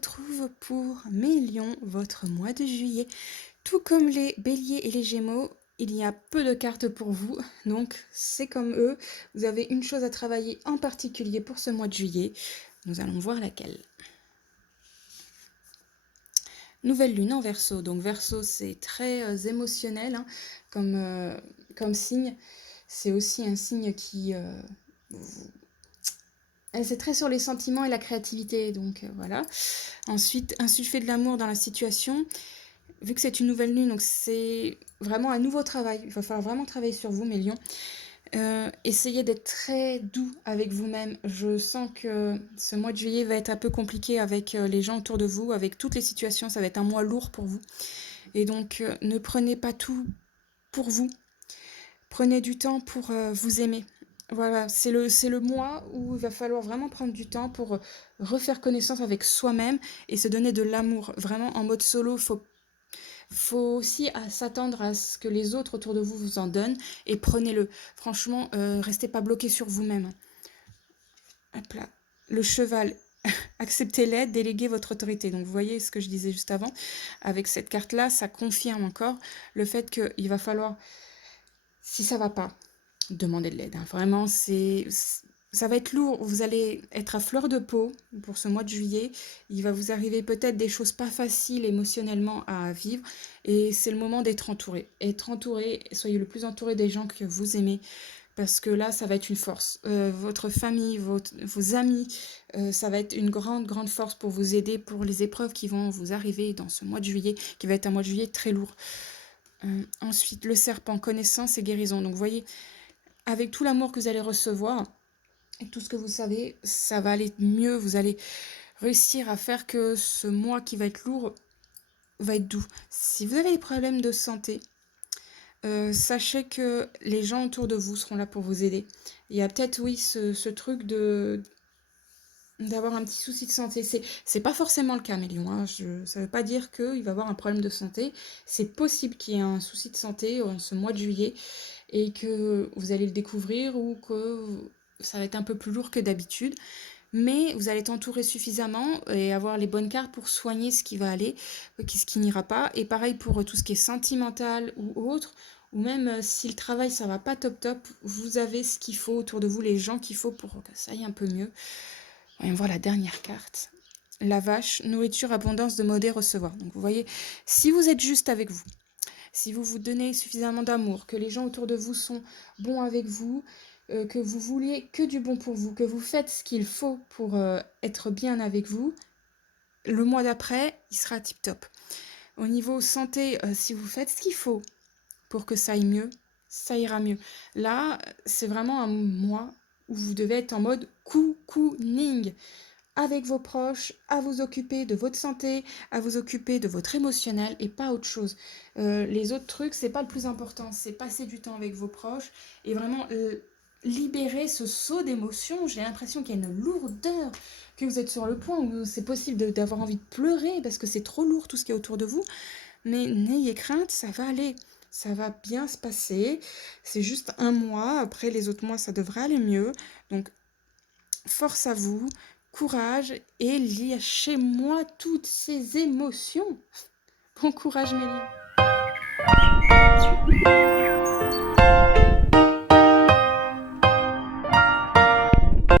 Trouve pour mes lions votre mois de juillet. Tout comme les béliers et les gémeaux, il y a peu de cartes pour vous, donc c'est comme eux. Vous avez une chose à travailler en particulier pour ce mois de juillet. Nous allons voir laquelle. Nouvelle lune en Verseau. Donc Verseau, c'est très émotionnel comme signe. C'est aussi un signe qui... c'est très sur les sentiments et la créativité, donc voilà. Ensuite, insuffler de l'amour dans la situation. Vu que c'est une nouvelle lune, donc c'est vraiment un nouveau travail. Il va falloir vraiment travailler sur vous, mes lions. Essayez d'être très doux avec vous-même. Je sens que ce mois de juillet va être un peu compliqué avec les gens autour de vous, avec toutes les situations. Ça va être un mois lourd pour vous. Et donc, ne prenez pas tout pour vous. Prenez du temps pour vous aimer. Voilà, c'est le mois où il va falloir vraiment prendre du temps pour refaire connaissance avec soi-même et se donner de l'amour. Vraiment, en mode solo, faut aussi s'attendre à ce que les autres autour de vous vous en donnent et prenez-le. Franchement, restez pas bloqué sur vous-même. Hop là. Le cheval, acceptez l'aide, déléguez votre autorité. Donc vous voyez ce que je disais juste avant. Avec cette carte-là, ça confirme encore le fait qu'il va falloir, si ça va pas, demander de l'aide. Vraiment, ça va être lourd. Vous allez être à fleur de peau pour ce mois de juillet. Il va vous arriver peut-être des choses pas faciles émotionnellement à vivre. Et c'est le moment d'être entouré. Être entouré, soyez le plus entouré des gens que vous aimez. Parce que là, ça va être une force. Votre famille, vos amis, ça va être une grande, grande force pour vous aider pour les épreuves qui vont vous arriver dans ce mois de juillet, qui va être un mois de juillet très lourd. Ensuite, le serpent, connaissance et guérison. Donc, vous voyez, avec tout l'amour que vous allez recevoir et tout ce que vous savez, ça va aller mieux. Vous allez réussir à faire que ce mois qui va être lourd va être doux. Si vous avez des problèmes de santé, sachez que les gens autour de vous seront là pour vous aider. Il y a peut-être, oui, ce truc d'avoir un petit souci de santé. C'est pas forcément le cas, mes lions, hein. Ça veut pas dire qu'il va avoir un problème de santé. C'est possible qu'il y ait un souci de santé en ce mois de juillet et que vous allez le découvrir ou que ça va être un peu plus lourd que d'habitude. Mais vous allez être entouré suffisamment et avoir les bonnes cartes pour soigner ce qui va aller, ce qui n'ira pas. Et pareil pour tout ce qui est sentimental ou autre, ou même si le travail ça va pas top top, vous avez ce qu'il faut autour de vous, les gens qu'il faut pour que ça aille un peu mieux. Voyons voir la dernière carte. La vache, nourriture, abondance, demander, recevoir. Donc vous voyez, si vous êtes juste avec vous, si vous vous donnez suffisamment d'amour, que les gens autour de vous sont bons avec vous, que vous vouliez que du bon pour vous, que vous faites ce qu'il faut pour être bien avec vous, le mois d'après, il sera tip-top. Au niveau santé, si vous faites ce qu'il faut pour que ça aille mieux, ça ira mieux. Là, c'est vraiment un mois où vous devez être en mode cocooning avec vos proches, à vous occuper de votre santé, à vous occuper de votre émotionnel et pas autre chose. Les autres trucs, c'est pas le plus important, c'est passer du temps avec vos proches et vraiment libérer ce saut d'émotion. J'ai l'impression qu'il y a une lourdeur, que vous êtes sur le point où c'est possible d'avoir envie de pleurer parce que c'est trop lourd tout ce qui est autour de vous. Mais n'ayez crainte, ça va aller. Ça va bien se passer. C'est juste un mois. Après, les autres mois, ça devrait aller mieux. Donc, force à vous, courage et lâchez-moi toutes ces émotions. Bon courage, Mélie.